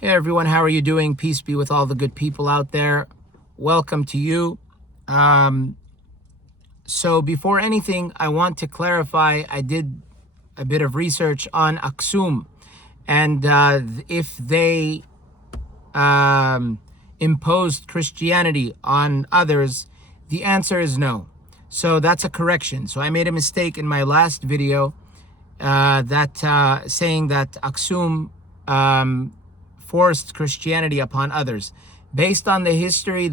Hey everyone, how are you doing? Peace be with all the good people out there. Welcome to you. So before anything, I want to clarify, I did a bit of research on Aksum, and if they imposed Christianity on others, the answer is no. So that's a correction. So I made a mistake in my last video saying that Aksum forced Christianity upon others. Based on the history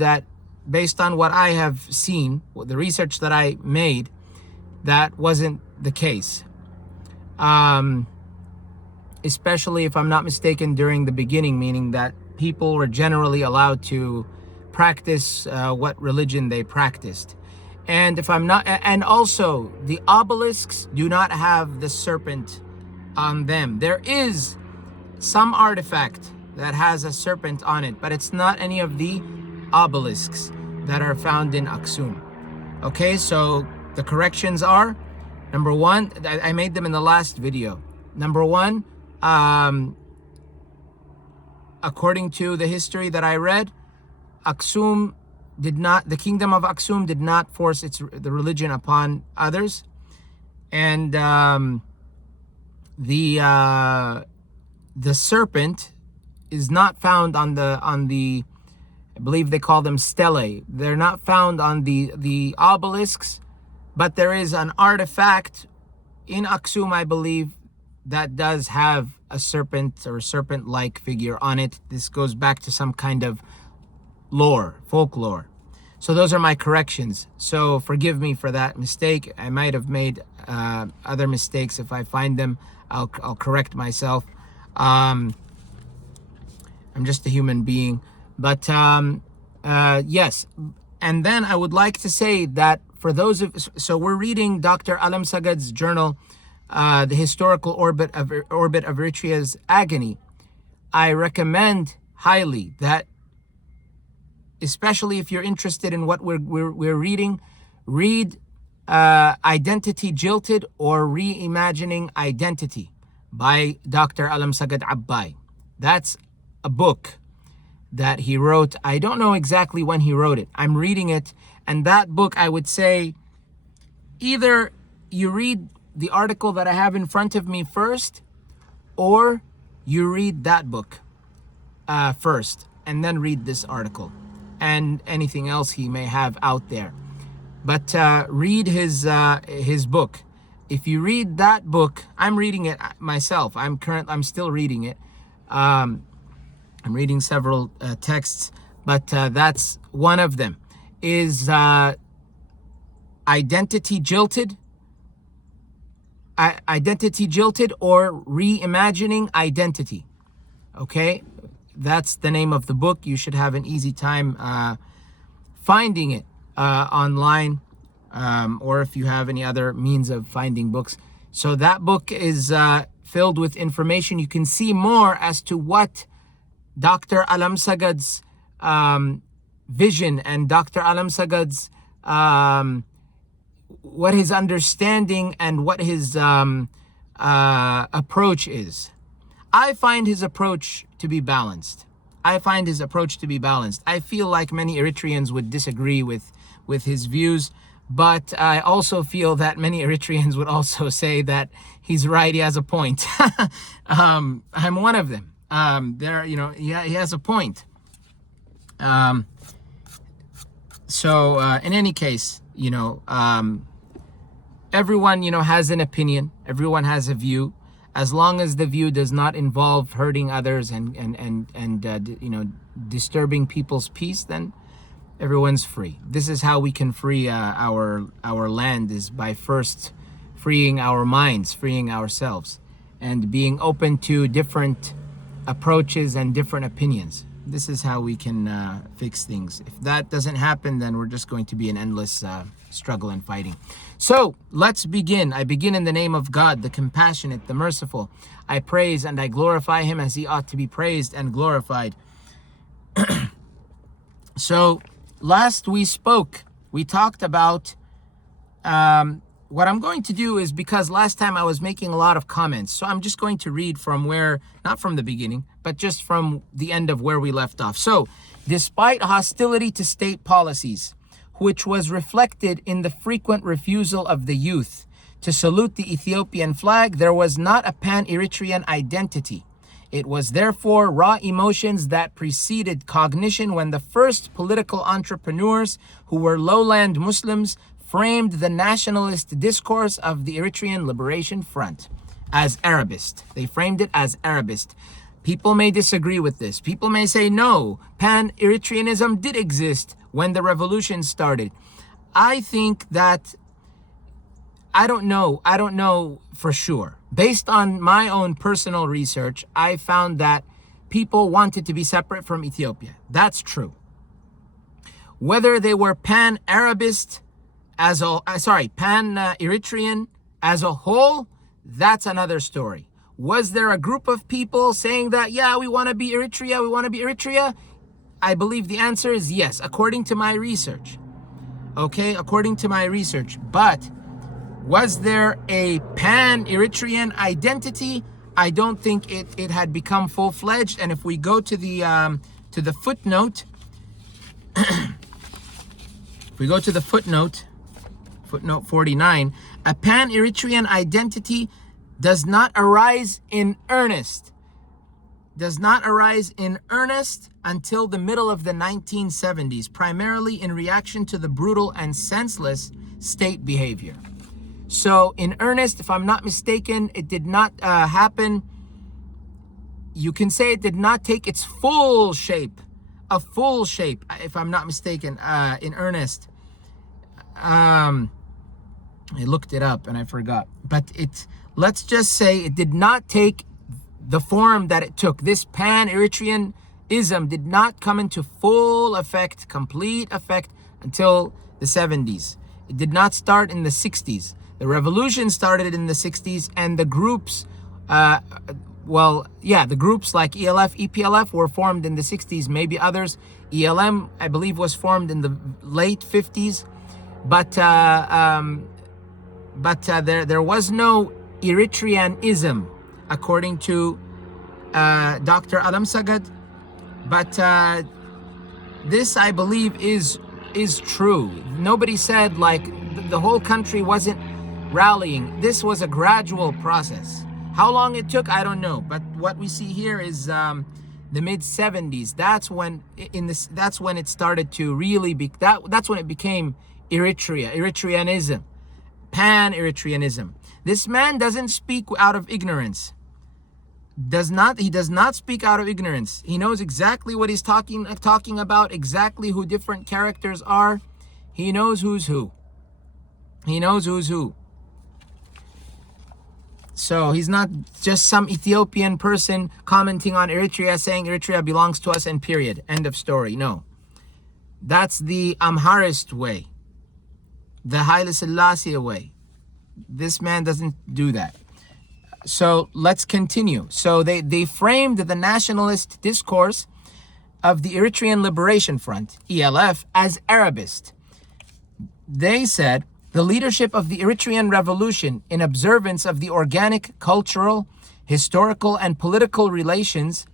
based on what I have seen, the research that I made, that wasn't the case. Especially if I'm not mistaken during the beginning, meaning that people were generally allowed to practice what religion they practiced. And if I'm not, and also the obelisks do not have the serpent on them. There is some artifact that has a serpent on it, but it's not any of the obelisks that are found in Aksum. Okay, so the corrections are, number one, I made them in the last video. Number one, according to the history that I read, the kingdom of Aksum did not force the religion upon others. And the serpent is not found on the I believe they call them stelae. They're not found on the obelisks, but there is an artifact in Aksum, I believe, that does have a serpent or serpent-like figure on it. This goes back to some kind of folklore. So those are my corrections. So forgive me for that mistake. I might have made other mistakes. If I find them, I'll correct myself. I'm just a human being. But yes. And then I would like to say that for those so we're reading Dr. Alam Sagad's journal, The Historical Orbit of Eritrea's Agony. I recommend highly that, especially if you're interested in what we're reading, read Identity Jilted or Reimagining Identity by Dr. Alam Sagad Abbay. That's a book that he wrote. I don't know exactly when he wrote it. I'm reading it, and that book, I would say, either you read the article that I have in front of me first, or you read that book first, and then read this article and anything else he may have out there. But read his book. If you read that book, I'm reading it myself. I'm still reading it. I'm reading several texts, but that's one of them. Is Identity Jilted? Identity Jilted or Reimagining Identity. Okay, that's the name of the book. You should have an easy time finding it online, or if you have any other means of finding books. So that book is filled with information. You can see more as to what Dr. Alam Sagad's vision and Dr. Alam Sagad's what his understanding and what his approach is. I find his approach to be balanced. I feel like many Eritreans would disagree with his views, but I also feel that many Eritreans would also say that he's right, he has a point. I'm one of them. He has a point. So in any case, everyone, has an opinion. Everyone has a view. As long as the view does not involve hurting others and disturbing people's peace, then everyone's free. This is how we can free our land, is by first freeing our minds, freeing ourselves, and being open to different approaches and different opinions. This is how we can fix things. If that doesn't happen, then we're just going to be an endless struggle and fighting. So let's begin. I begin in the name of God, the compassionate, the merciful. I praise and I glorify him as he ought to be praised and glorified. So last we talked about what I'm going to do is, because last time I was making a lot of comments, so I'm just going to read from where, not from the beginning, but just from the end of where we left off. So, despite hostility to state policies, which was reflected in the frequent refusal of the youth to salute the Ethiopian flag, there was not a pan-Eritrean identity. It was therefore raw emotions that preceded cognition when the first political entrepreneurs, who were lowland Muslims, framed the nationalist discourse of the Eritrean Liberation Front as Arabist. They framed it as Arabist. People may disagree with this. People may say, no, pan-Eritreanism did exist when the revolution started. I think that, I don't know for sure. Based on my own personal research, I found that people wanted to be separate from Ethiopia. That's true. Whether they were pan-Arabist, pan-Eritrean as a whole, that's another story. Was there a group of people saying that, yeah, we want to be Eritrea, we want to be Eritrea? I believe the answer is yes, according to my research. Okay, according to my research. But was there a pan-Eritrean identity? I don't think it had become full-fledged. And if we go to the footnote, if we go to the footnote 49, a pan-Eritrean identity does not arise in earnest. Does not arise in earnest until the middle of the 1970s, primarily in reaction to the brutal and senseless state behavior. So in earnest, if I'm not mistaken, it did not happen. You can say it did not take its full shape, if I'm not mistaken, in earnest. I looked it up and I forgot. But let's just say it did not take the form that it took. This pan-Eritreanism did not come into full effect, complete effect, until the 70s. It did not start in the 60s. The revolution started in the 60s, and the groups, the groups like ELF, EPLF were formed in the 60s, maybe others. ELM, I believe, was formed in the late 50s. But there was no Eritreanism, according to Dr. Alam Sagad. But this, I believe, is true. Nobody said like the whole country wasn't rallying. This was a gradual process. How long it took, I don't know. But what we see here is the mid 70s. That's when it started to really be. That's when it became Eritrea, Eritreanism, pan-Eritreanism. This man doesn't speak out of ignorance. He does not speak out of ignorance. He knows exactly what he's talking about, exactly who different characters are. He knows who's who. He knows who's who. So he's not just some Ethiopian person commenting on Eritrea, saying Eritrea belongs to us and period. End of story. No. That's the Amharist way. The Haile Selassie way. This man doesn't do that. So let's continue. So they framed the nationalist discourse of the Eritrean Liberation Front, ELF, as Arabist. They said the leadership of the Eritrean Revolution, in observance of the organic, cultural, historical, and political relations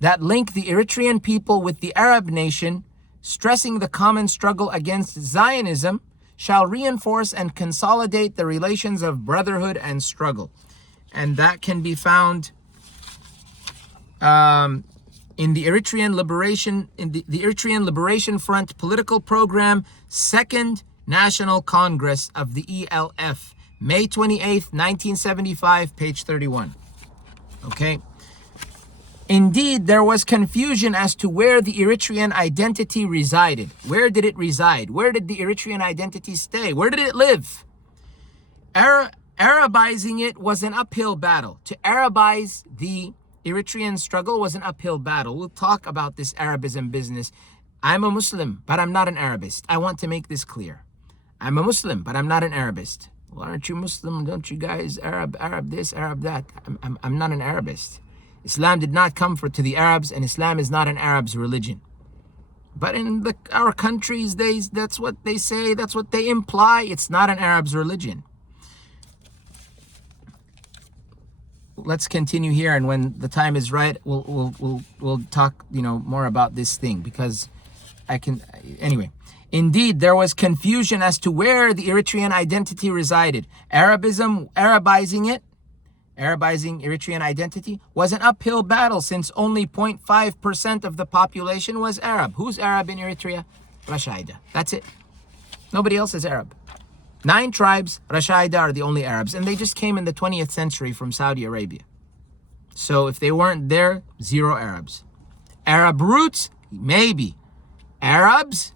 that link the Eritrean people with the Arab nation, stressing the common struggle against Zionism, shall reinforce and consolidate the relations of brotherhood and struggle. And that can be found in the Eritrean Liberation Front political program, Second National Congress of the ELF, May 28th, 1975, page 31. Okay. Indeed, there was confusion as to where the Eritrean identity resided. Where did it reside? Where did the Eritrean identity stay? Where did it live? Arabizing it was an uphill battle. To Arabize the Eritrean struggle was an uphill battle. We'll talk about this Arabism business. I'm a Muslim, but I'm not an Arabist. I want to make this clear. I'm a Muslim, but I'm not an Arabist. Well, aren't you Muslim? Don't you guys Arab this, Arab that? I'm not an Arabist. Islam did not come to the Arabs, and Islam is not an Arab's religion. But in our countries, that's what they say, that's what they imply. It's not an Arab's religion. let's continue here, and when the time is right, we'll talk, more about this thing, because anyway. Indeed, there was confusion as to where the Eritrean identity resided. Arabizing Eritrean identity was an uphill battle, since only 0.5% of the population was Arab. Who's Arab in Eritrea? Rashaida. That's it. Nobody else is Arab. 9 tribes, Rashaida are the only Arabs, and they just came in the 20th century from Saudi Arabia. So if they weren't there, 0 Arabs. Arab roots? Maybe. Arabs?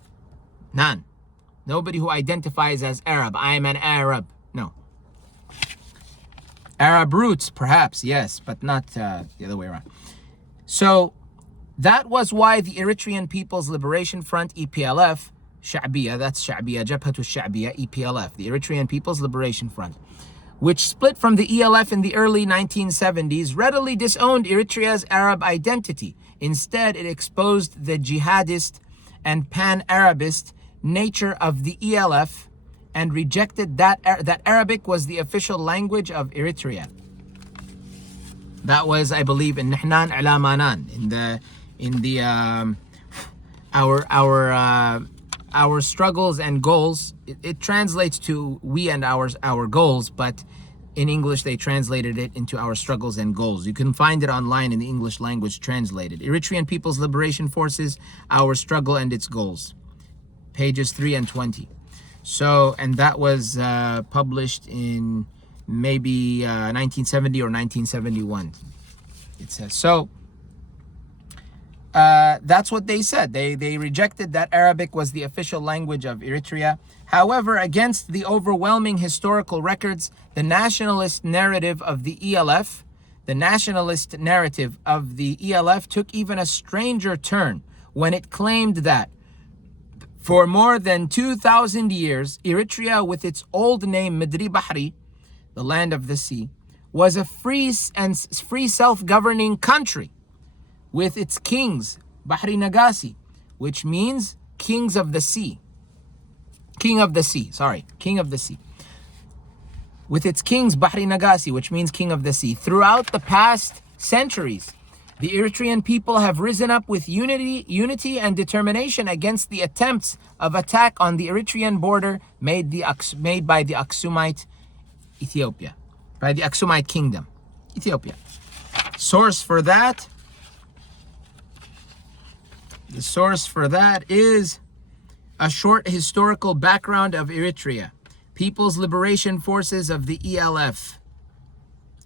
None. Nobody who identifies as Arab. I am an Arab. No. Arab roots, perhaps, yes, but not the other way around. So that was why the Eritrean People's Liberation Front, EPLF, Sha'biya, that's Sha'biya, Jabhatu Sha'biya, EPLF, the Eritrean People's Liberation Front, which split from the ELF in the early 1970s, readily disowned Eritrea's Arab identity. Instead, it exposed the jihadist and pan-Arabist nature of the ELF and rejected that Arabic was the official language of Eritrea. That was, I believe, in Nihnan ala Manan, in the our struggles and goals. It translates to we and our goals, but in English they translated it into our struggles and goals. You can find it online in the English language translated. Eritrean People's Liberation Forces, Our Struggle and Its Goals. Pages 3 and 20. So, and that was published in maybe 1970 or 1971. It says. So, that's what they said. They rejected that Arabic was the official language of Eritrea. However, against the overwhelming historical records, the nationalist narrative of the ELF took even a stranger turn when it claimed that for more than 2,000 years, Eritrea, with its old name Midri Bahri, the land of the sea, was a free self-governing country with its kings, Bahri Nagasi, which means kings of the sea. King of the sea. With its kings, Bahri Nagasi, which means king of the sea. Throughout the past centuries, the Eritrean people have risen up with unity and determination against the attempts of attack on the Eritrean border made by the Aksumite Ethiopia, by the Aksumite kingdom, Ethiopia. Source for that? The source for that is A Short Historical Background of Eritrea, People's Liberation Forces of the ELF,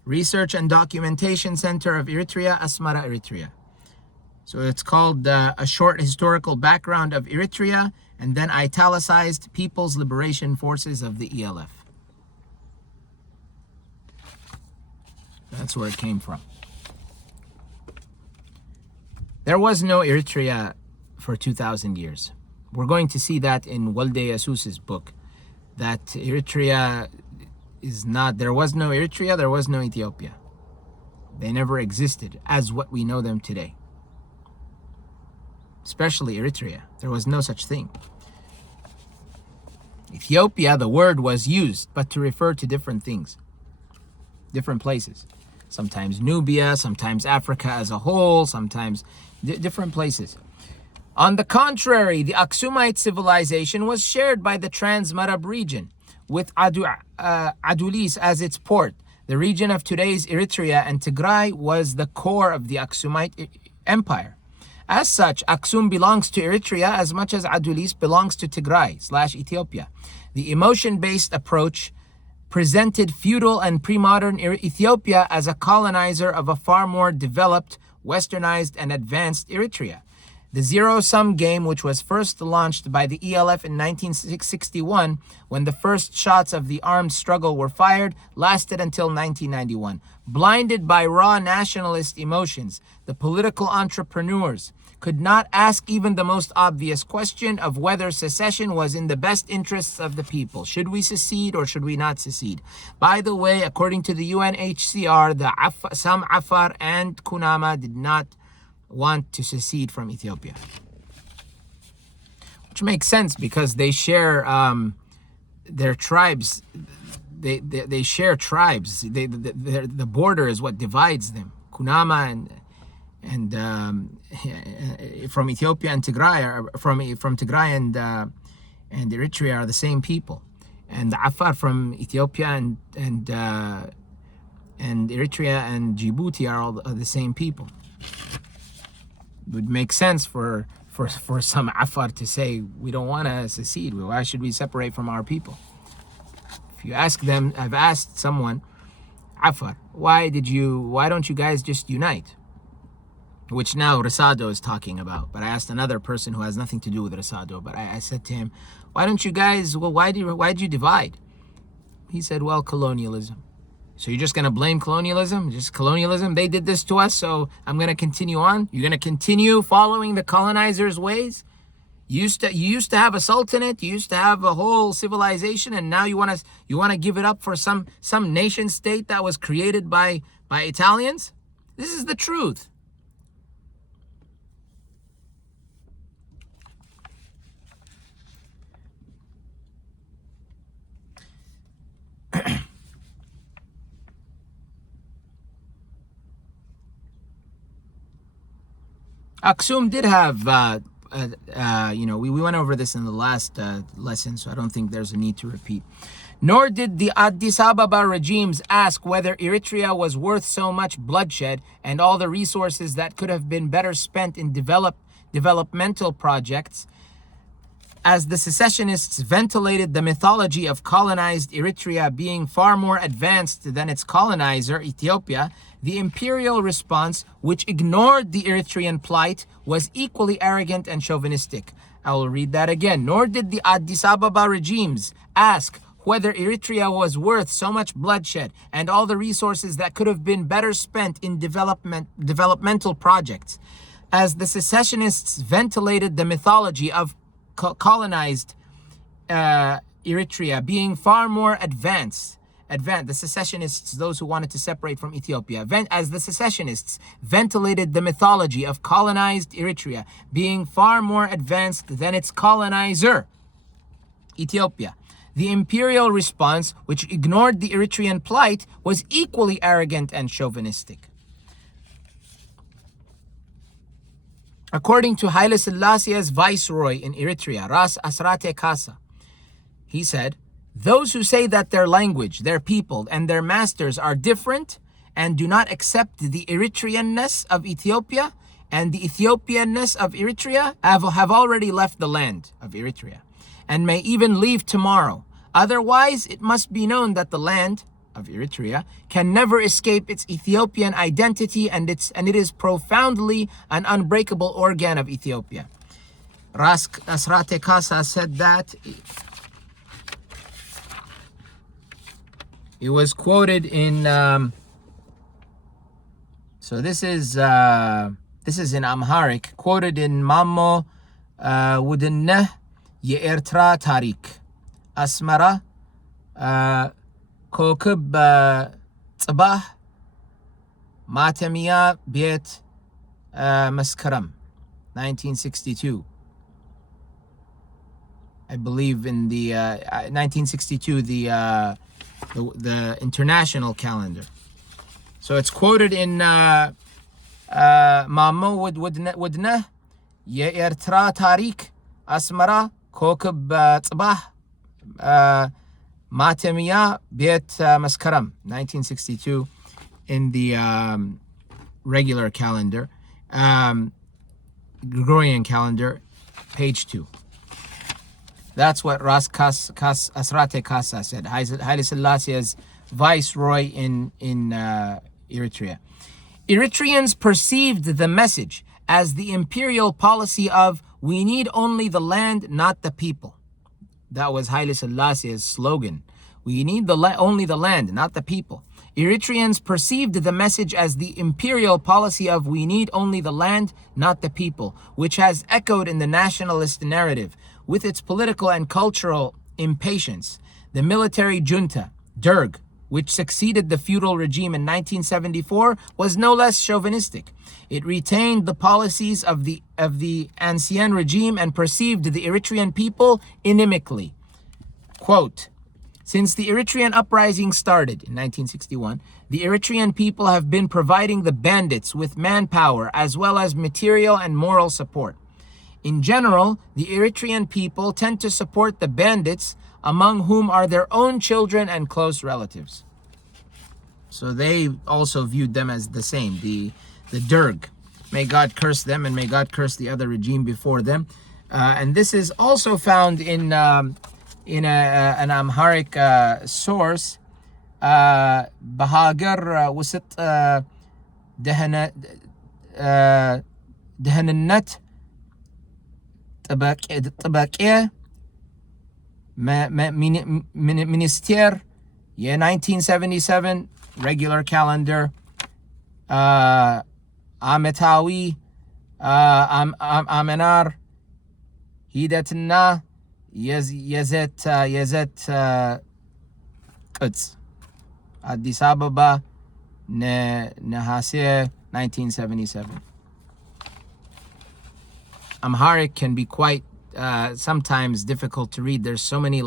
Research and Documentation Center of Eritrea, Asmara, Eritrea. So it's called A Short Historical Background of Eritrea, and then italicized People's Liberation Forces of the ELF. That's where it came from. There was no Eritrea for 2,000 years. We're going to see that in Walde Yasus's book, that Eritrea is not, there was no Eritrea, there was no Ethiopia. They never existed as what we know them today. Especially Eritrea, there was no such thing. Ethiopia, the word was used, but to refer to different things, different places. Sometimes Nubia, sometimes Africa as a whole, sometimes different places. On the contrary, the Aksumite civilization was shared by the Trans-Marab region, with Adulis as its port. The region of today's Eritrea and Tigray was the core of the Aksumite Empire. As such, Aksum belongs to Eritrea as much as Adulis belongs to Tigray/Ethiopia. The emotion-based approach presented feudal and pre-modern Ethiopia as a colonizer of a far more developed, westernized, and advanced Eritrea. The zero-sum game, which was first launched by the ELF in 1961, when the first shots of the armed struggle were fired, lasted until 1991. Blinded by raw nationalist emotions, the political entrepreneurs could not ask even the most obvious question of whether secession was in the best interests of the people. Should we secede or should we not secede? By the way, according to the UNHCR, some Afar and Kunama did not want to secede from Ethiopia. Which makes sense because they share their tribes. they share tribes. The border is what divides them. Kunama and from Ethiopia and Tigray, from Tigray and Eritrea are the same people, and the Afar from Ethiopia and Eritrea and Djibouti are all the same people. It would make sense for some Afar to say, we don't want to secede. Why should we separate from our people? If you ask them, I've asked someone, Afar, why don't you guys just unite? Which now Risado is talking about. But I asked another person who has nothing to do with Risado, but I said to him, why did you divide? He said, well, colonialism. So you're just going to blame colonialism? Just colonialism? They did this to us, so I'm going to continue on? You're going to continue following the colonizers' ways? You used to have a sultanate, you used to have a whole civilization, and now you want to give it up for some nation state that was created by Italians? This is the truth. Aksum did have, we went over this in the last lesson, so I don't think there's a need to repeat. Nor did the Addis Ababa regimes ask whether Eritrea was worth so much bloodshed and all the resources that could have been better spent in developmental projects. As the secessionists ventilated the mythology of colonized Eritrea being far more advanced than its colonizer, Ethiopia, the imperial response, which ignored the Eritrean plight, was equally arrogant and chauvinistic. I will read that again. Nor did the Addis Ababa regimes ask whether Eritrea was worth so much bloodshed and all the resources that could have been better spent in developmental projects. As the secessionists ventilated the mythology of colonized Eritrea being far more advanced, the secessionists, those who wanted to separate from Ethiopia, as the secessionists ventilated the mythology of colonized Eritrea being far more advanced than its colonizer, Ethiopia, the imperial response, which ignored the Eritrean plight, was equally arrogant and chauvinistic. According to Haile Selassie's viceroy in Eritrea, Ras Asrate Kassa, he said, those who say that their language, their people, and their masters are different and do not accept the Eritreanness of Ethiopia and the Ethiopianness of Eritrea have already left the land of Eritrea and may even leave tomorrow. Otherwise, it must be known that the land of Eritrea can never escape its Ethiopian identity, and it is profoundly an unbreakable organ of Ethiopia. Ras Asrate Kassa said that. It was quoted in. So this is in Amharic, quoted in Mammo Wudenneh Ye'ertra Tarik Asmara Kokub Tzabah Matemiya Biet Maskaram, 1962. I believe in the 1962 the international calendar. So it's quoted in Mammo Wudenneh Ye'ertra Tarik Asmara Kokub Tzabah Matemiya Biet Maskaram, 1962, in the regular calendar, Gregorian calendar, page 2. That's what Ras Asrate Kassa said, Haile Selassie's viceroy in Eritrea. Eritreans perceived the message as the imperial policy of, we need only the land, not the people. That was Haile Selassie's slogan. We need only the land, not the people. Eritreans perceived the message as the imperial policy of, we need only the land, not the people, which has echoed in the nationalist narrative. With its political and cultural impatience, the military junta, Derg, which succeeded the feudal regime in 1974, was no less chauvinistic. It retained the policies of the ancien regime and perceived the Eritrean people inimically. Quote, Since the Eritrean uprising started in 1961, the Eritrean people have been providing the bandits with manpower as well as material and moral support. In general, the Eritrean people tend to support the bandits, among whom are their own children and close relatives. So they also viewed them as the same, the Derg. May God curse them, and may God curse the other regime before them. And this is also found in an Amharic source. Bahagar وسط دهننت طبقية Minister, 1977, regular calendar. Ametawi, Amenar, Hidatna, Yazet Quds, Addis Ababa, Nahasir, 1977. Amharic can be quite sometimes difficult to read. There's so many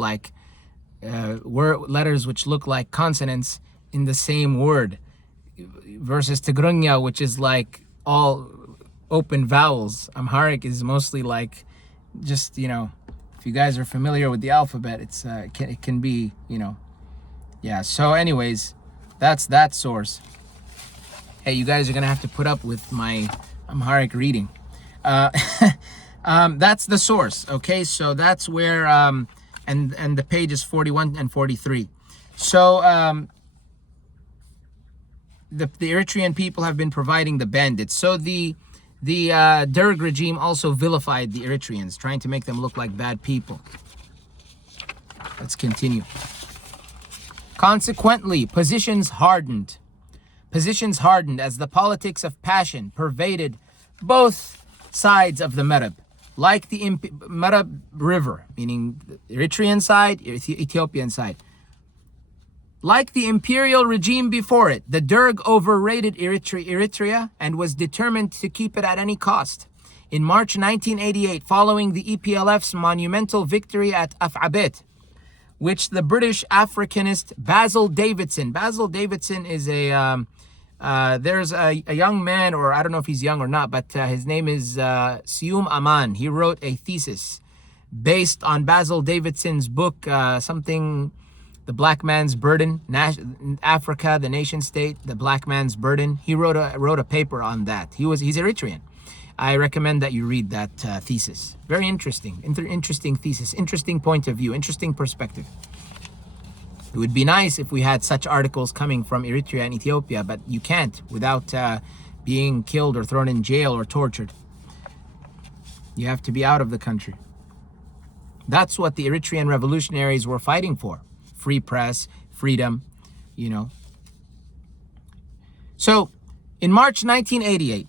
letters which look like consonants in the same word, versus Tigrinya, which is like all open vowels. Amharic is mostly like just, if you guys are familiar with the alphabet, it can be, yeah. So anyways, that's that source. Hey, you guys are gonna have to put up with my Amharic reading. That's the source. Okay, so that's where and the page is 41 and 43. So the Eritrean people have been providing the bandits. So the Derg regime also vilified the Eritreans, trying to make them look like bad people. Let's continue. Consequently, positions hardened as the politics of passion pervaded both sides of the Merab, like the Merab River, meaning the Eritrean side, Ethiopian side. Like the imperial regime before it, the Derg overrated Eritrea and was determined to keep it at any cost. In March 1988, following the EPLF's monumental victory at Afabet, which the British Africanist Basil Davidson is there's a young man, or I don't know if he's young or not, but his name is Sium Aman. He wrote a thesis based on Basil Davidson's book, The Black Man's Burden, Africa, the Nation State, The Black Man's Burden. He wrote a paper on that. He's Eritrean. I recommend that you read that thesis. Very interesting, interesting thesis, interesting point of view, interesting perspective. It would be nice if we had such articles coming from Eritrea and Ethiopia, but you can't without being killed or thrown in jail or tortured. You have to be out of the country. That's what the Eritrean revolutionaries were fighting for. Free press, freedom, So, in March 1988,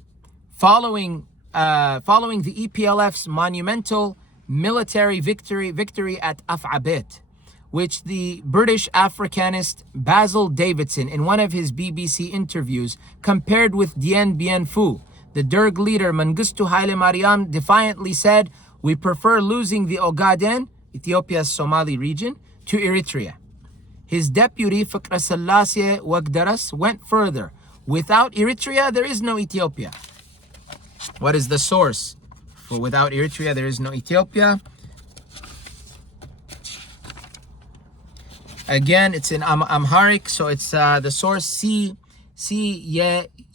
following the EPLF's monumental military victory at Afabet, which the British Africanist Basil Davidson, in one of his BBC interviews, compared with Dien Bien Phu, the Derg leader Mengistu Haile Mariam defiantly said, "We prefer losing the Ogaden, Ethiopia's Somali region, to Eritrea." His deputy, Fikra Selassie Wagdaras, went further. Without Eritrea, there is no Ethiopia. What is the source for without Eritrea, there is no Ethiopia? Again, it's in Amharic, so it's the source C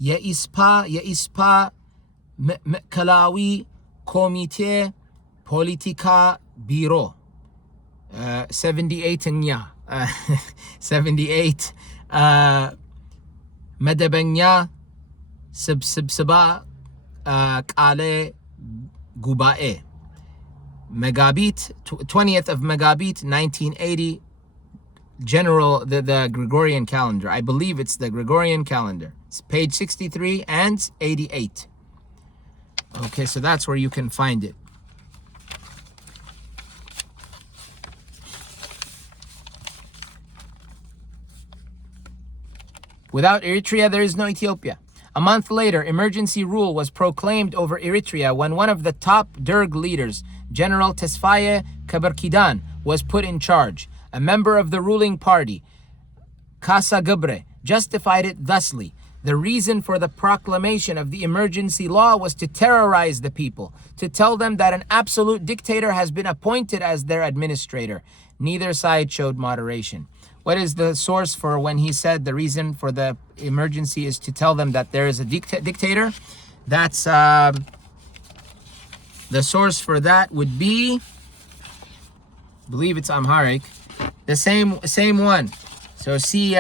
Yeispa Kalawi Komite Politika Biro 78 nya 78 Medebenya Sibsibsiba Kale Gubae Megabit 20th of Megabit 1980, the Gregorian calendar. I believe it's the Gregorian calendar. It's page 63 and 88. Okay, so that's where you can find it. Without Eritrea, there is no Ethiopia. A month later, emergency rule was proclaimed over Eritrea when one of the top Derg leaders, General Tesfaye Kaberkidan, was put in charge. a member of the ruling party, Kasa Gebre, justified it thusly. The reason for the proclamation of the emergency law was to terrorize the people, to tell them that an absolute dictator has been appointed as their administrator. Neither side showed moderation. What is the source for when he said the reason for the emergency is to tell them that there is a dictator? That's the source for that would be, I believe it's Amharic, the same one. So see,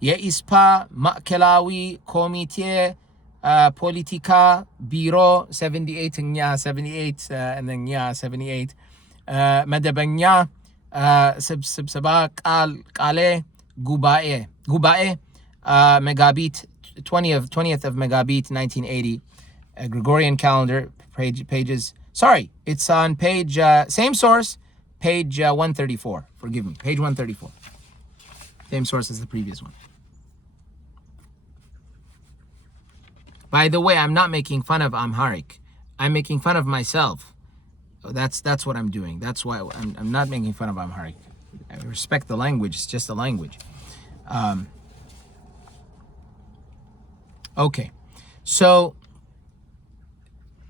Yeispa Makelawi Komite Politika Biro 78 78 and then 78 Madabanya Sabsaba Kale Gubae Megabit 20th of Megabit 1980 Gregorian calendar pages. Sorry, it's on page same source, page 134. Forgive me, page 134. Same source as the previous one. By the way, I'm not making fun of Amharic. I'm making fun of myself. That's what I'm doing. That's why I'm not making fun of Amharic. I respect the language. It's just a language. Okay. So,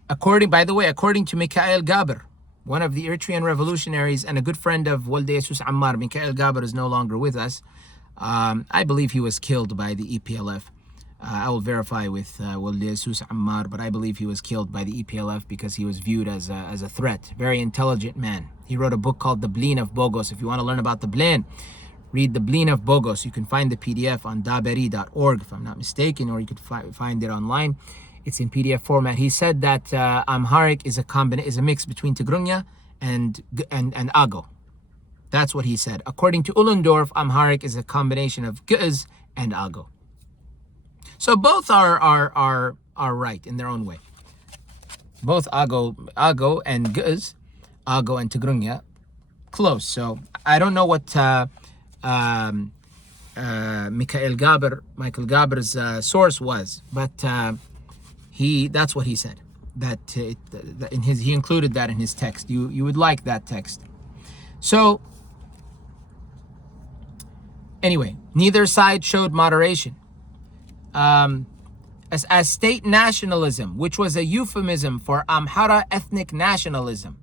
according to Mikhail Gaber, one of the Eritrean revolutionaries and a good friend of Walde Jesus Ammar, Mikhail Gaber is no longer with us. I believe he was killed by the EPLF. I will verify with Walde Jesus Ammar, but I believe he was killed by the EPLF because he was viewed as a threat. Very intelligent man. He wrote a book called The Bleen of Bogos. If you want to learn about the Bleen, read The Bleen of Bogos. You can find the PDF on daberi.org, if I'm not mistaken, or you could find it online. It's in PDF format. He said that Amharic is a mix between Tigrinya and Ago. That's what he said. According to Ullendorf, Amharic is a combination of Ge'ez and Ago. So both are right in their own way. Both Ago and Ge'ez, Ago and Tigrinya, close. So I don't know what Michael Gaber's source was, but that's what he said. He included that in his text. You would like that text. So anyway, neither side showed moderation. As state nationalism, which was a euphemism for Amhara ethnic nationalism,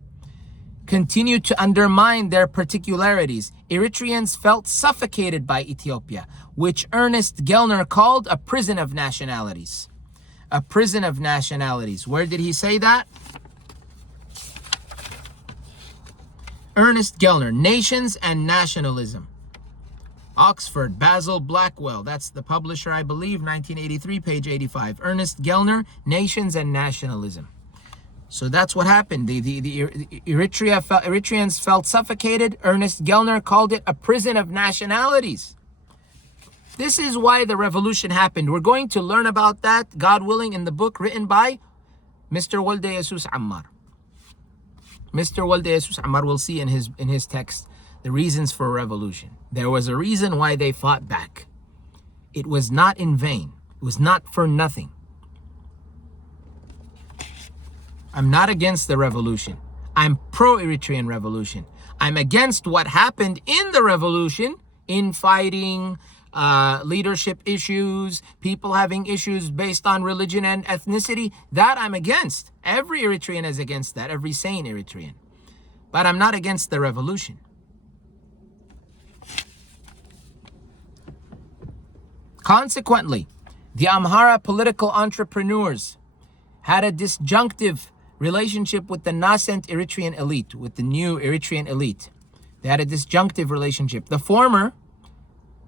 continued to undermine their particularities, Eritreans felt suffocated by Ethiopia, which Ernest Gellner called a prison of nationalities. A prison of nationalities. Where did he say that? Ernest Gellner, Nations and Nationalism. Oxford, Basil Blackwell. That's the publisher, I believe, 1983, page 85. Ernest Gellner, Nations and Nationalism. So that's what happened. The Eritreans felt suffocated. Ernest Gellner called it a prison of nationalities. This is why the revolution happened. We're going to learn about that, God willing, in the book written by Mr. Walde Jesus Ammar. Mr. Walde Jesus Ammar will see in his text the reasons for revolution. There was a reason why they fought back. It was not in vain. It was not for nothing. I'm not against the revolution. I'm pro-Eritrean revolution. I'm against what happened in the revolution, infighting, leadership issues, people having issues based on religion and ethnicity. That I'm against. Every Eritrean is against that, every sane Eritrean. But I'm not against the revolution. Consequently, the Amhara political entrepreneurs had a disjunctive relationship with the nascent Eritrean elite, with the new Eritrean elite. They had a disjunctive relationship. The former,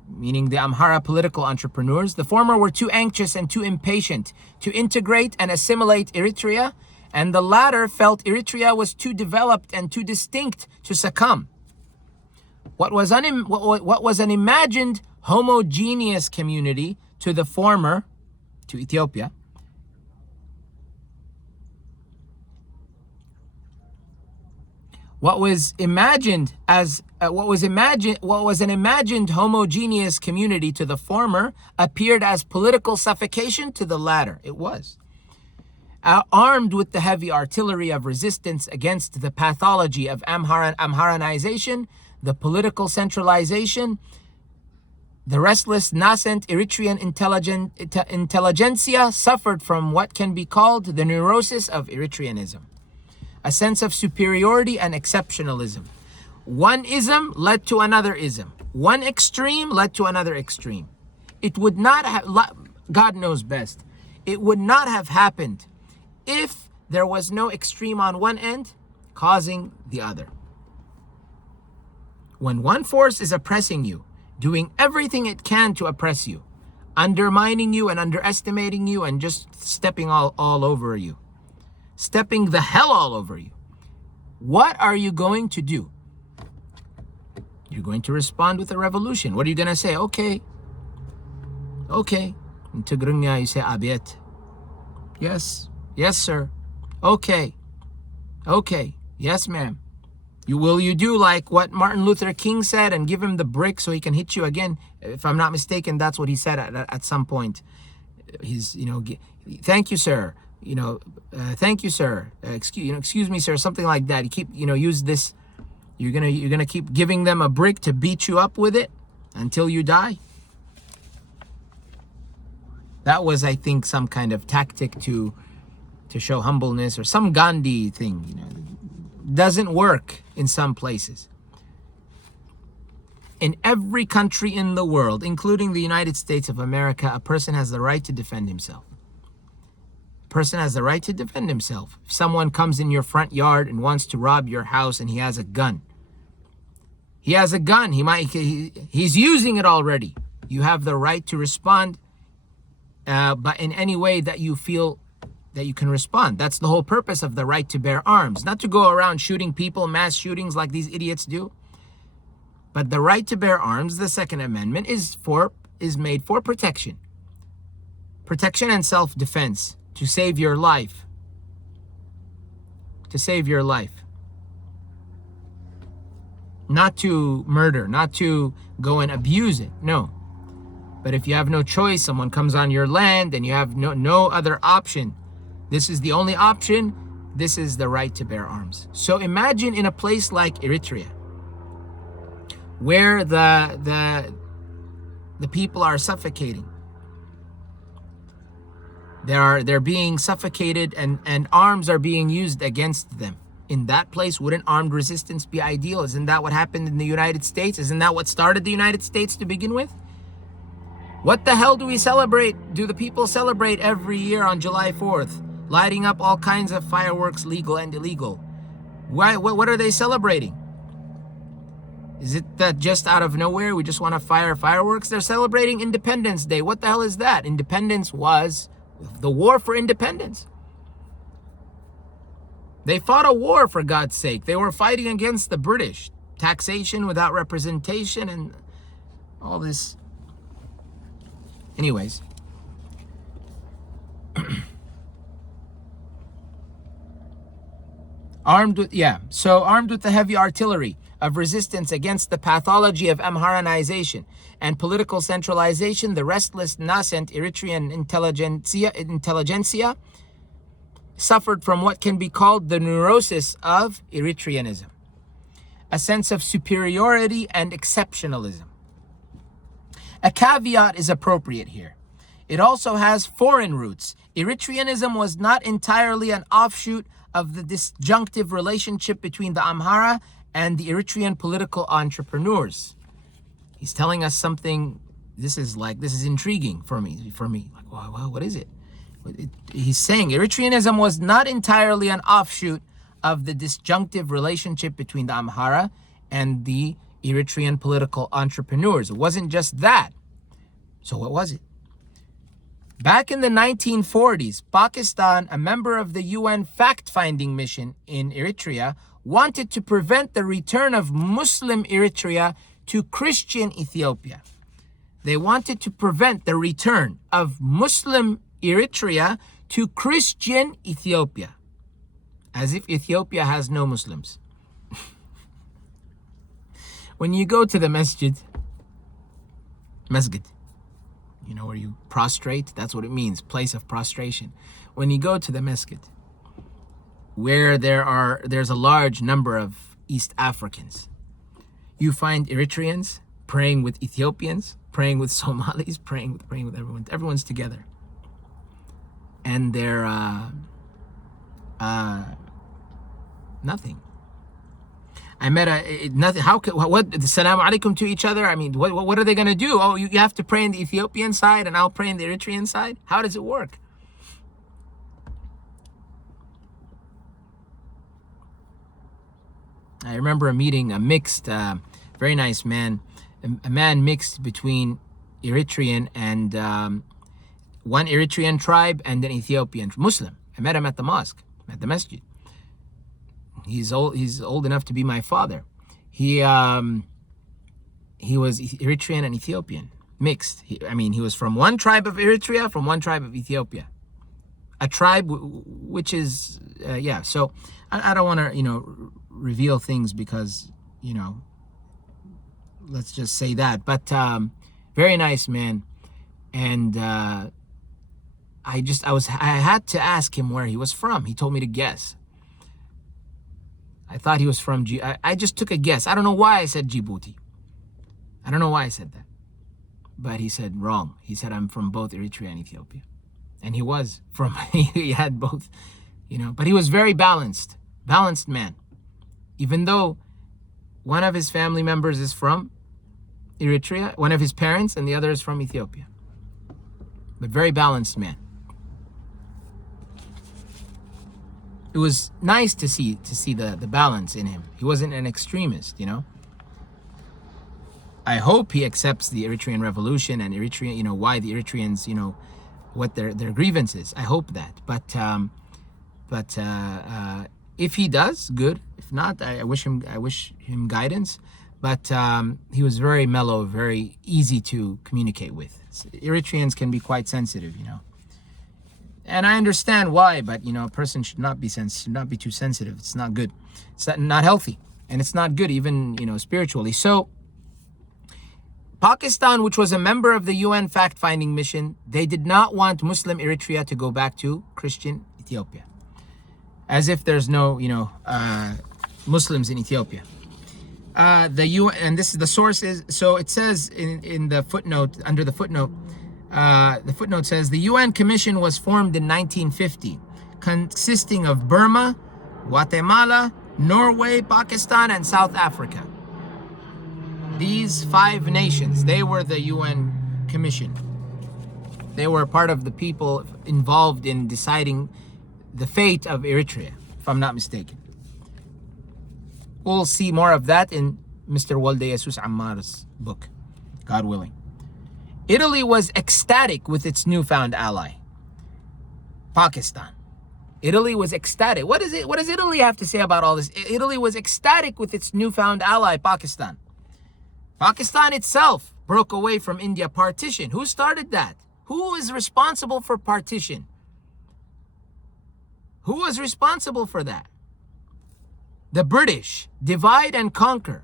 meaning the Amhara political entrepreneurs, the former were too anxious and too impatient to integrate and assimilate Eritrea, and the latter felt Eritrea was too developed and too distinct to succumb. What was an imagined homogeneous community to the former, to Ethiopia, what was an imagined homogeneous community to the former appeared as political suffocation to the latter. It was. Armed with the heavy artillery of resistance against the pathology of Amharanization, the political centralization, the restless, nascent Eritrean intelligentsia suffered from what can be called the neurosis of Eritreanism, a sense of superiority and exceptionalism. One ism led to another ism. One extreme led to another extreme. It would not have, God knows best, it would not have happened if there was no extreme on one end causing the other. When one force is oppressing you, doing everything it can to oppress you, undermining you and underestimating you and just stepping all over you, stepping the hell all over you, what are you going to do? You're going to respond with a revolution. What are you going to say? Okay. In Tigrinya, you say, Abiet. Yes, sir. Okay. Yes, ma'am. Will you do like what Martin Luther King said and give him the brick so he can hit you again? If I'm not mistaken, that's what he said at some point. He's, thank you, sir. Thank you, sir. Excuse me, sir. Something like that. You keep, use this. You're gonna keep giving them a brick to beat you up with it until you die. That was, I think, some kind of tactic to show humbleness or some Gandhi thing. Doesn't work in some places. In every country in the world, including the United States of America, a person has the right to defend himself. If someone comes in your front yard and wants to rob your house and he has a gun, he's using it already. You have the right to respond, but in any way that you feel that you can respond. That's the whole purpose of the right to bear arms, not to go around shooting people, mass shootings like these idiots do. But the right to bear arms, the Second Amendment, is made for protection and self-defense, to save your life. Not to murder, not to go and abuse it. No. But if you have no choice, someone comes on your land and you have no other option, this is the only option, this is the right to bear arms. So imagine in a place like Eritrea, where the people are suffocating. They're being suffocated and arms are being used against them. In that place, wouldn't armed resistance be ideal? Isn't that what happened in the United States? Isn't that what started the United States to begin with? What the hell do we celebrate? Do the people celebrate every year on July 4th? Lighting up all kinds of fireworks, legal and illegal. Why? What are they celebrating? Is it that just out of nowhere we just want to fire fireworks? They're celebrating Independence Day. What the hell is that? Independence was the war for independence. They fought a war, for God's sake. They were fighting against the British. Taxation without representation and all this. Anyways. Armed with the heavy artillery of resistance against the pathology of Amharanization and political centralization, the restless, nascent Eritrean intelligentsia suffered from what can be called the neurosis of Eritreanism, a sense of superiority and exceptionalism. A caveat is appropriate here. It also has foreign roots. Eritreanism was not entirely an offshoot of the disjunctive relationship between the Amhara and the Eritrean political entrepreneurs. He's telling us something. This is intriguing for me. Like, well, what is it? He's saying Eritreanism was not entirely an offshoot of the disjunctive relationship between the Amhara and the Eritrean political entrepreneurs. It wasn't just that. So what was it? Back in the 1940s, Pakistan, a member of the UN fact-finding mission in Eritrea, wanted to prevent the return of Muslim Eritrea to Christian Ethiopia. They wanted to prevent the return of Muslim Eritrea to Christian Ethiopia. As if Ethiopia has no Muslims. When you go to the masjid, where you prostrate, that's what it means, place of prostration. When you go to the masjid, where there's a large number of East Africans, You find Eritreans praying with Ethiopians, praying with Somalis, praying with everyone. Everyone's together, and they're nothing. I met nothing. How could what Assalamu alaikum to each other? I mean, what are they gonna do? Oh, you have to pray in the Ethiopian side, and I'll pray in the Eritrean side. How does it work? I remember a meeting, a mixed, very nice man, a man mixed between Eritrean and one Eritrean tribe and an Ethiopian Muslim. I met him at the mosque, at the masjid. He's old enough to be my father. He was Eritrean and Ethiopian, mixed. He was from one tribe of Eritrea, from one tribe of Ethiopia. A tribe which is, yeah. So I don't want to, reveal things because, let's just say that. But very nice man. And I had to ask him where he was from. He told me to guess. I thought he was from I just took a guess. I don't know why I said Djibouti. I don't know why I said that. But he said wrong. He said I'm from both Eritrea and Ethiopia. And he was from, he had both, but he was very balanced man. Even though one of his family members is from Eritrea, one of his parents, and the other is from Ethiopia. But very balanced man. It was nice to see the balance in him. He wasn't an extremist, I hope he accepts the Eritrean revolution and Eritrea, why the Eritreans, what their grievances. I hope that. But if he does, good. If not, I wish him guidance. But he was very mellow, very easy to communicate with. Eritreans can be quite sensitive, And I understand why, but a person should not be too sensitive. It's not good. It's not healthy, and it's not good even spiritually. So Pakistan, which was a member of the UN fact-finding mission, they did not want Muslim Eritrea to go back to Christian Ethiopia, as if there's no Muslims in Ethiopia. The UN, and this is the source is, so it says in the footnote, under the footnote says the UN Commission was formed in 1950, consisting of Burma, Guatemala, Norway, Pakistan, and South Africa. These 5 nations, they were the UN Commission. They were part of the people involved in deciding the fate of Eritrea, if I'm not mistaken. We'll see more of that in Mr. Walde Jesus Ammar's book, God willing. Italy was ecstatic with its newfound ally, Pakistan. Italy was ecstatic. What does Italy have to say about all this? Italy was ecstatic with its newfound ally, Pakistan. Pakistan itself broke away from India partition. Who started that? Who is responsible for partition? Who was responsible for that? The British. Divide and conquer.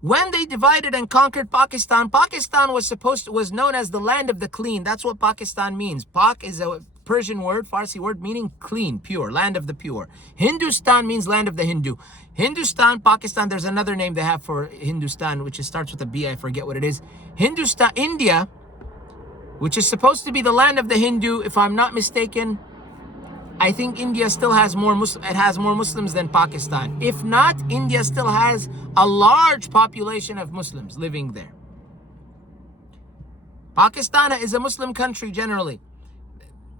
When they divided and conquered Pakistan, Pakistan was known as the land of the clean. That's what Pakistan means. Pak is a Persian word, Farsi word, meaning clean, pure, land of the pure. Hindustan means land of the Hindu. Hindustan, Pakistan, there's another name they have for Hindustan, which starts with a B, I forget what it is. Hindustan, India, which is supposed to be the land of the Hindu, if I'm not mistaken, I think India still has more Muslims than Pakistan. If not, India still has a large population of Muslims living there. Pakistan is a Muslim country generally.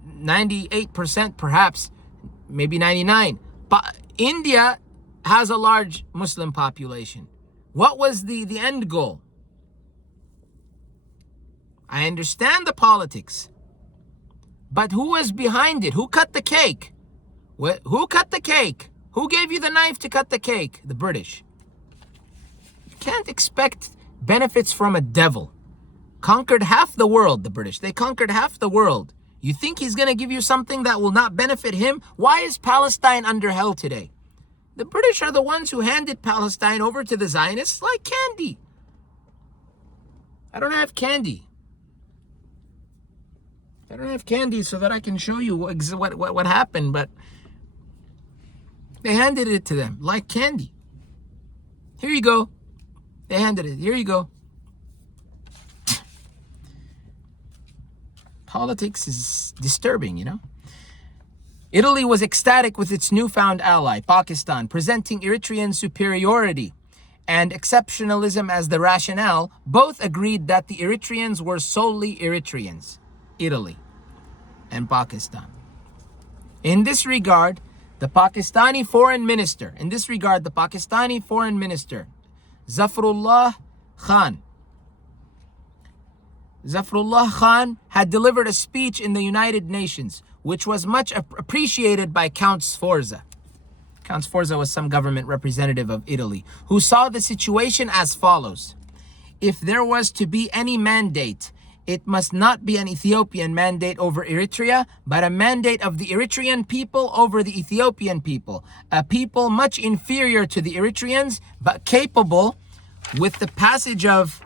98% perhaps, maybe 99%. India has a large Muslim population. What was the end goal? I understand the politics. But who was behind it? Who cut the cake? Who cut the cake? Who gave you the knife to cut the cake? The British. You can't expect benefits from a devil. Conquered half the world, the British. They conquered half the world. You think he's going to give you something that will not benefit him? Why is Palestine under hell today? The British are the ones who handed Palestine over to the Zionists like candy. I don't have candy. I don't have candy so that I can show you what happened, but they handed it to them like candy. Here you go. They handed it. Here you go. Politics is disturbing, you know? Italy was ecstatic with its newfound ally, Pakistan, presenting Eritrean superiority and exceptionalism as the rationale. Both agreed that the Eritreans were solely Eritreans, Italy and Pakistan. In this regard, the Pakistani foreign minister, Zafrullah Khan had delivered a speech in the United Nations, which was much appreciated by Count Sforza. Count Sforza was some government representative of Italy, who saw the situation as follows. If there was to be any mandate, it must not be an Ethiopian mandate over Eritrea, but a mandate of the Eritrean people over the Ethiopian people, a people much inferior to the Eritreans, but capable, with the passage of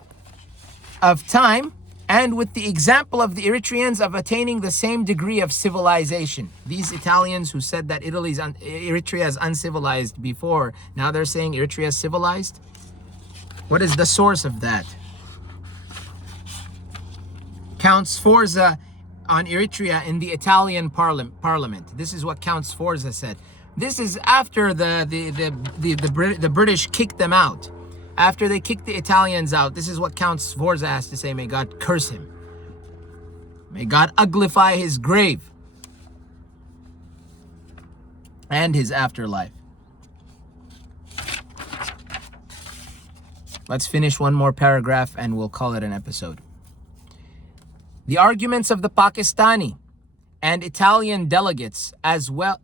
time, and with the example of the Eritreans of attaining the same degree of civilization. These Italians who said that Eritrea is uncivilized before, now they're saying Eritrea is civilized? What is the source of that? Count Sforza on Eritrea in the Italian parliament. This is what Count Sforza said. This is after the British kicked them out. After they kicked the Italians out, this is what Count Sforza has to say. May God curse him. May God uglify his grave and his afterlife. Let's finish one more paragraph and we'll call it an episode. The arguments of the Pakistani and Italian delegates, as well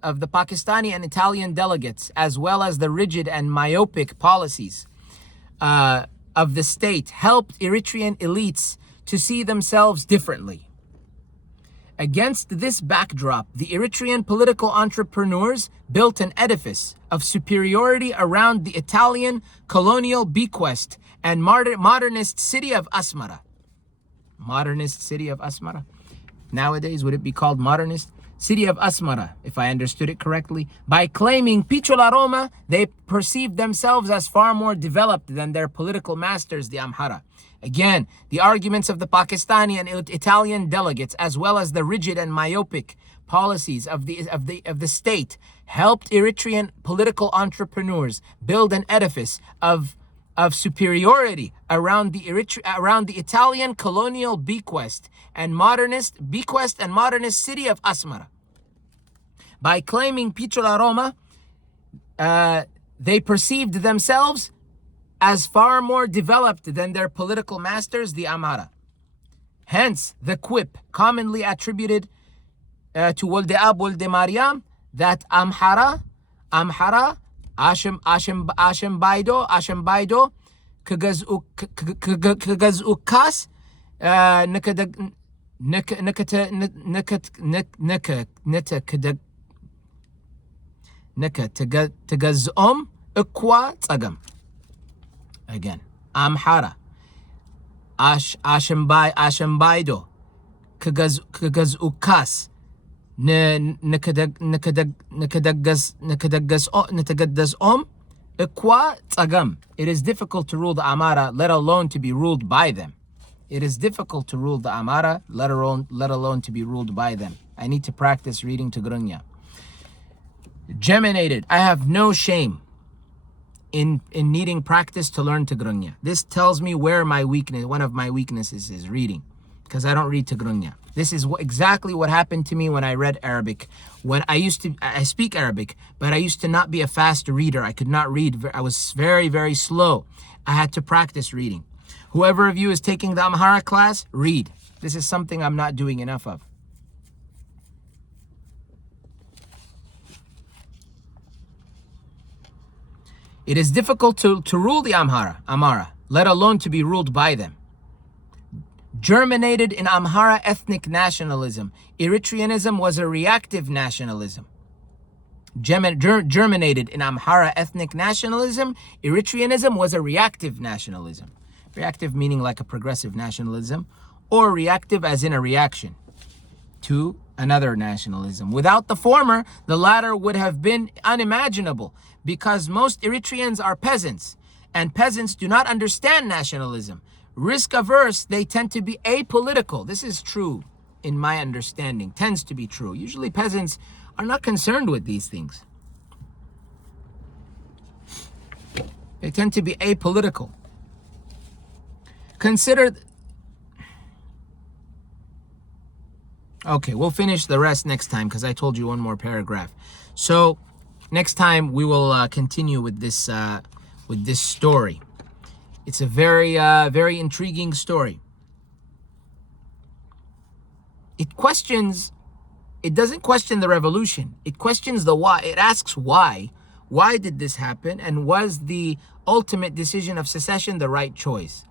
as the rigid and myopic policies of the state, helped Eritrean elites to see themselves differently. Against this backdrop, the Eritrean political entrepreneurs built an edifice of superiority around the Italian colonial bequest and modernist city of Asmara. Modernist city of Asmara. Nowadays, would it be called modernist? City of Asmara, if I understood it correctly. By claiming Picciola Roma, they perceived themselves as far more developed than their political masters, the Amhara. Again, the arguments of the Pakistani and Italian delegates, as well as the rigid and myopic policies of the state, helped Eritrean political entrepreneurs build an edifice of superiority around the Italian colonial bequest and modernist city of Asmara. By claiming Picciola Roma, they perceived themselves as far more developed than their political masters, the Amhara. Hence, the quip commonly attributed to Wolde Ab Wolde Mariam, that Amhara, Ashem Baido, Kagazukas, Tagazom, Ukwa Tsagam. Again, Amhara, Ashem Baido, Kagazukas, it is difficult to rule the Amhara, let alone to be ruled by them. It is difficult to rule the Amhara, let alone to be ruled by them. I need to practice reading Tigrinya. Geminated. I have no shame in needing practice to learn Tigrinya. This tells me where one of my weaknesses is reading, because I don't read Tigrinya. This is exactly what happened to me when I read Arabic. When I speak Arabic, but I used to not be a fast reader. I could not read. I was very, very slow. I had to practice reading. Whoever of you is taking the Amhara class, read. This is something I'm not doing enough of. It is difficult to rule the Amhara, let alone to be ruled by them. Germinated in Amhara ethnic nationalism, Eritreanism was a reactive nationalism. Germinated in Amhara ethnic nationalism, Eritreanism was a reactive nationalism. Reactive meaning like a progressive nationalism, or reactive as in a reaction to another nationalism. Without the former, the latter would have been unimaginable, because most Eritreans are peasants, and peasants do not understand nationalism. Risk averse, they tend to be apolitical. This is true in my understanding, tends to be true. Usually peasants are not concerned with these things. They tend to be apolitical. Consider... Okay, we'll finish the rest next time because I told you one more paragraph. So next time we will continue with this story. It's a very very intriguing story. It doesn't question the revolution. It questions the why. It asks why. Why did this happen? And was the ultimate decision of secession the right choice?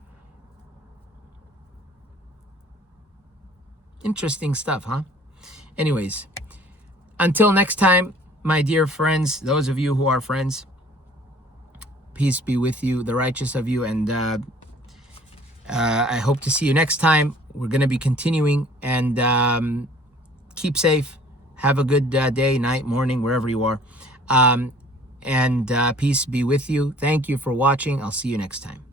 Interesting stuff, huh? Anyways, until next time, my dear friends, those of you who are friends, peace be with you, the righteous of you, and I hope to see you next time. We're going to be continuing, and keep safe. Have a good day, night, morning, wherever you are. And peace be with you. Thank you for watching. I'll see you next time.